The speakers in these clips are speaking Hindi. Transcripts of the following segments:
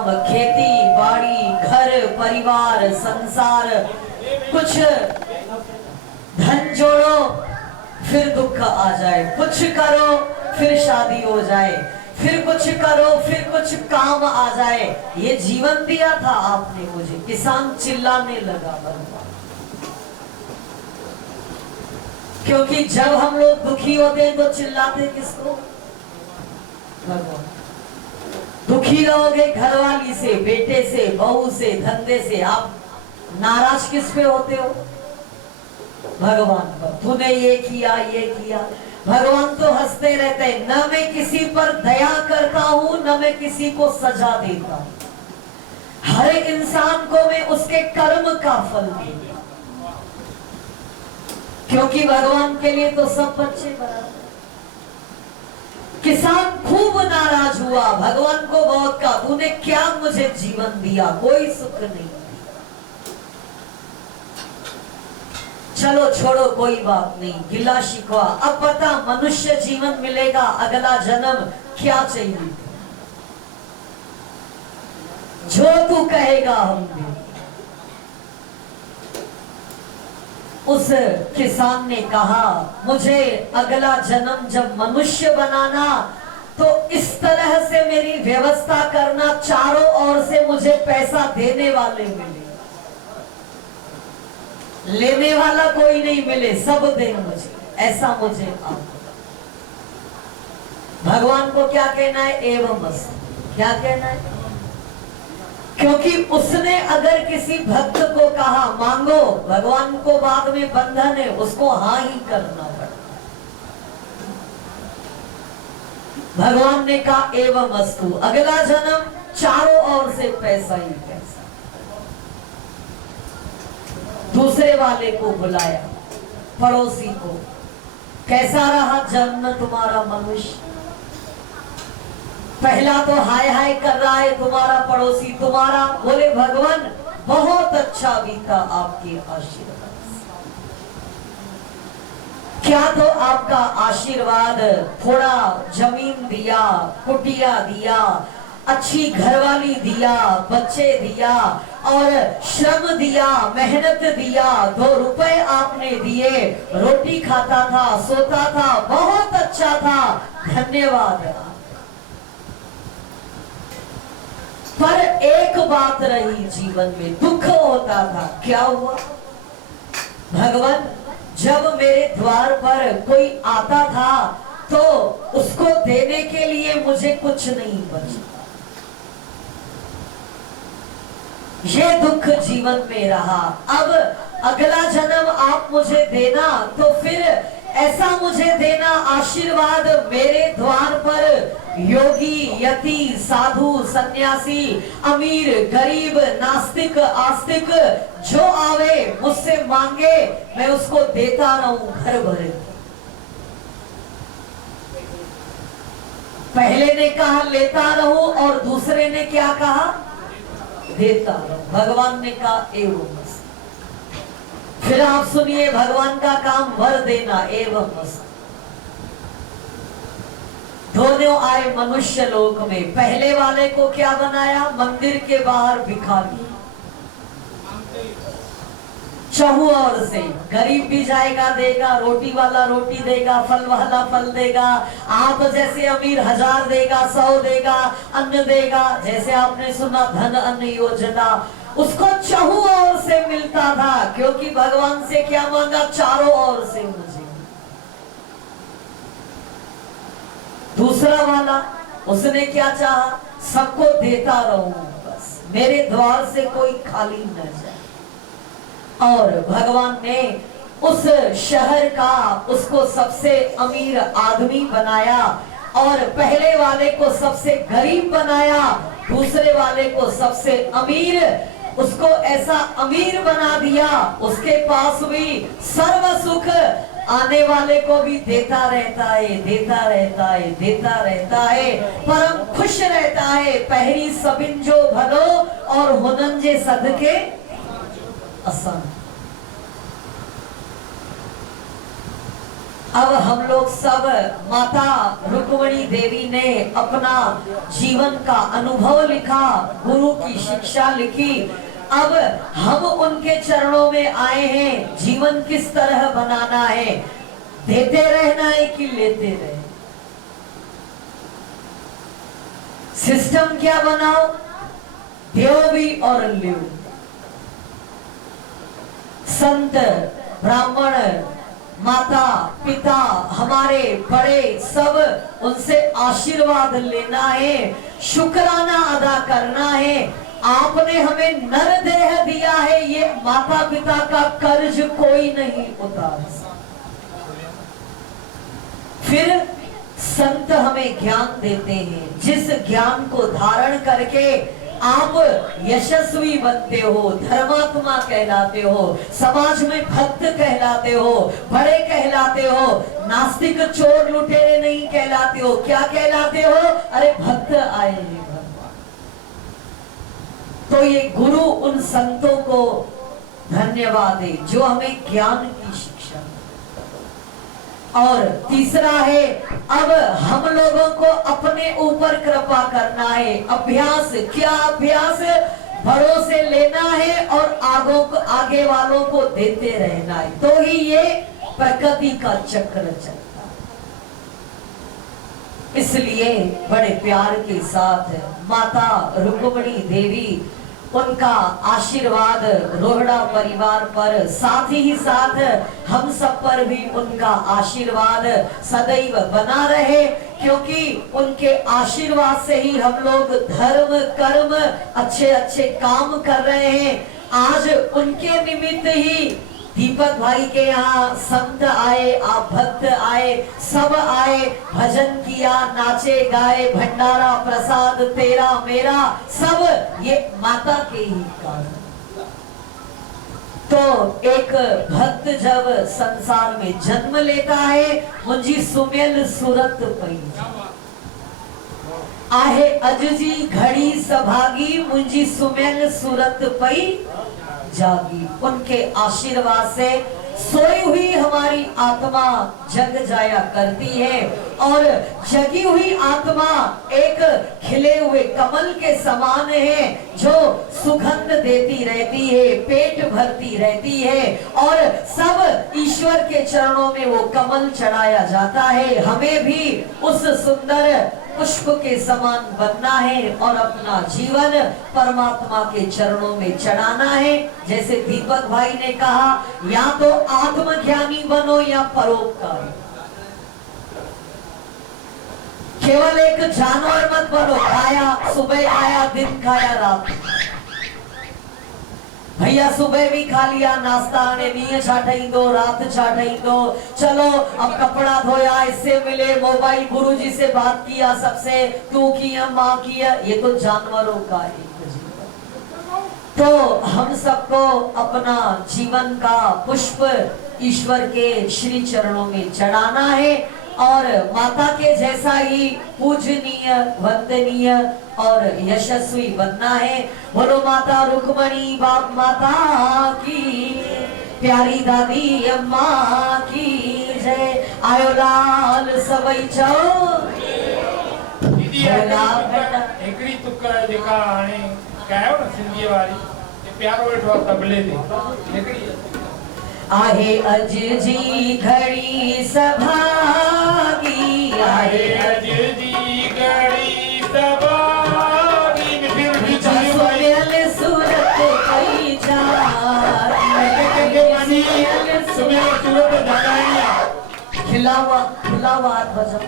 काम, खेती बाड़ी, घर परिवार, संसार, कुछ धन जोड़ो फिर दुख आ जाए, कुछ करो फिर शादी हो जाए, फिर कुछ करो फिर कुछ काम आ जाए। ये जीवन दिया था आपने मुझे। किसान चिल्लाने लगा भगवान, क्योंकि जब हम लोग दुखी होते हैं तो चिल्लाते किसको? भगवान। दुखी रहोगे घरवाली से, बेटे से, बहू से, धंधे से, आप नाराज किस पे होते हो? भगवान पर। तूने ये किया ये किया। भगवान तो हंसते रहते हैं, न मैं किसी पर दया करता हूं न मैं किसी को सजा देता हूं। हर एक इंसान को मैं उसके कर्म का फल देता हूं, क्योंकि भगवान के लिए तो सब बच्चे बराबर। किसान खूब नाराज हुआ, भगवान को बहुत कहा तूने क्या मुझे जीवन दिया, कोई सुख नहीं। चलो छोड़ो कोई बात नहीं, गिला शिकवा। अब पता मनुष्य जीवन मिलेगा, अगला जन्म क्या चाहिए? जो तू कहेगा हम देंगे। उस किसान ने कहा मुझे अगला जन्म जब मनुष्य बनाना तो इस तरह से मेरी व्यवस्था करना, चारों ओर से मुझे पैसा देने वाले मिले, लेने वाला कोई नहीं मिले, सब दे मुझे, ऐसा मुझे आप। भगवान को क्या कहना है? एवं अस्तु। क्या कहना है? क्योंकि उसने अगर किसी भक्त को कहा मांगो, भगवान को बाद में बंधन है, उसको हाँ ही करना पड़ता। भगवान ने कहा एवं अस्तु, अगला जन्म चारों ओर से पैसा ही पैसा। दूसरे वाले को बुलाया, पड़ोसी को। कैसा रहा जन्म तुम्हारा मनुष्य? पहला तो हाय हाय कर रहा है तुम्हारा पड़ोसी, तुम्हारा बोले भगवान बहुत अच्छा बीता आपके आशीर्वाद से। क्या तो आपका आशीर्वाद, थोड़ा जमीन दिया, कुटिया दिया, अच्छी घरवाली दिया, बच्चे दिया और श्रम दिया, मेहनत दिया, 2 रुपए आपने दिए, रोटी खाता था, सोता था, बहुत अच्छा था, धन्यवाद। पर एक बात रही जीवन में, दुख होता था। क्या हुआ? भगवान जब मेरे द्वार पर कोई आता था तो उसको देने के लिए मुझे कुछ नहीं बचा। ये दुख जीवन में रहा। अब अगला जन्म आप मुझे देना तो फिर ऐसा मुझे देना आशीर्वाद, मेरे द्वार पर योगी, यति, साधु, सन्यासी, अमीर, गरीब, नास्तिक, आस्तिक जो आवे मुझसे मांगे, मैं उसको देता रहूं घर भरे। पहले ने कहा लेता रहूं और दूसरे ने क्या कहा? देता रहूं। भगवान ने कहा एवं अस्तु। फिर आप सुनिए, भगवान का काम वर देना, एवं अस्तु। दोनों आए मनुष्य लोक में। पहले वाले को क्या बनाया? मंदिर के बाहर भिखारी, चहु ओर से। गरीब भी जाएगा देगा, रोटी वाला रोटी देगा, फल वाला फल देगा, आप जैसे अमीर 1000 देगा, 100 देगा, अन्न देगा, जैसे आपने सुना धन अन्न योजना, उसको चहु ओर से मिलता था। क्योंकि भगवान से क्या मांगा? चारों ओर से मुझे। दूसरा वाला उसने क्या चाहा? सबको देता रहूं, बस मेरे द्वार से कोई खाली न जाए। और भगवान ने उस शहर का उसको सबसे अमीर आदमी बनाया और पहले वाले को सबसे गरीब बनाया, दूसरे वाले को सबसे अमीर। उसको ऐसा अमीर बना दिया, उसके पास भी सर्व सुख, आने वाले को भी देता रहता है, देता रहता है, देता रहता है, परम खुश रहता है। पहरी सबिन जो भलो और हुनंजे सदके असन। अब हम लोग सब माता रुक्मणी देवी ने अपना जीवन का अनुभव लिखा, गुरु की शिक्षा लिखी। अब हम उनके चरणों में आए हैं, जीवन किस तरह बनाना है, देते रहना है कि लेते रहे, सिस्टम क्या बनाओ, देव भी और लियो। संत ब्राह्मण माता पिता हमारे बड़े सब उनसे आशीर्वाद लेना है, शुक्राना अदा करना है। आपने हमें नर देह दिया है, ये माता पिता का कर्ज कोई नहीं उतार सकता। फिर संत हमें ज्ञान देते हैं, जिस ज्ञान को धारण करके आप यशस्वी बनते हो, धर्मात्मा कहलाते हो, समाज में भक्त कहलाते हो, बड़े कहलाते हो, नास्तिक चोर लुटेरे नहीं कहलाते हो। क्या कहलाते हो? अरे भक्त आए हैं भगवान। तो ये गुरु उन संतों को धन्यवाद है जो हमें ज्ञान की शिक्षा। और तीसरा है, अब हम लोगों को अपने ऊपर कृपा करना है। अभ्यास, क्या अभ्यास? बड़ों से लेना है और आगे वालों को देते रहना है, तो ही ये प्रकृति का चक्र चलता है। इसलिए बड़े प्यार के साथ माता रुक्मणी देवी, उनका आशीर्वाद रोहड़ा परिवार पर, साथ ही साथ हम सब पर भी उनका आशीर्वाद सदैव बना रहे, क्योंकि उनके आशीर्वाद से ही हम लोग धर्म कर्म अच्छे अच्छे काम कर रहे हैं। आज उनके निमित्त ही दीपक भाई के यहाँ संत आए, आप भक्त आए, सब आए, भजन किया, नाचे गाए, भंडारा प्रसाद तेरा मेरा, सब ये माता के ही कारण। तो एक भक्त जब संसार में जन्म लेता है, मुझी सुमेल सूरत पई आहे अजजी घड़ी सभागी, मुझी सुमेल सूरत पई जागी। उनके आशीर्वाद से सोई हुई हमारी आत्मा जग जाया करती है, और जगी हुई आत्मा एक खिले हुए कमल के समान है, जो सुगंध देती रहती है, पेट भरती रहती है, और सब ईश्वर के चरणों में वो कमल चढ़ाया जाता है। हमें भी उस सुंदर पुष्प के समान बनना है और अपना जीवन परमात्मा के चरणों में चढ़ाना है। जैसे दीपक भाई ने कहा, या तो आत्मज्ञानी बनो या परोपकारी। केवल एक जानवर मत बनो, खाया सुबह खाया, दिन खाया रात। भैया सुबह भी खा लिया नाश्ता, ने नींद छाटाई दो, रात छाटाई दो, चलो अब कपड़ा धोया, इससे मिले, मोबाइल गुरुजी से बात किया, सबसे तू किया माँ किया, ये तो जानवरों का एक जीवन। तो हम सबको अपना जीवन का पुष्प ईश्वर के श्री चरणों में चढ़ाना है, और माता के जैसा ही पूजनीय, वंदनीय और यशस्वी बनना है। बोलो माता रुक्मणी बाप माता की, प्यारी दादी अम्मा की जय। आयो लाल सबई चो दीदी एकड़ी तुक्का जेका हाणे कयो न सिंधी वारी, ये प्यारो वेठो तबले ते एकड़ी आहे अज जी घड़ी सभागी, आहे अज जी घड़ी सभागी, सुमेल सूरत पई जागी, सुमेल सूरत जगाइया खिलावा खिलावा बजा,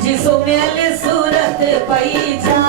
जी सुमेल सूरत पई जा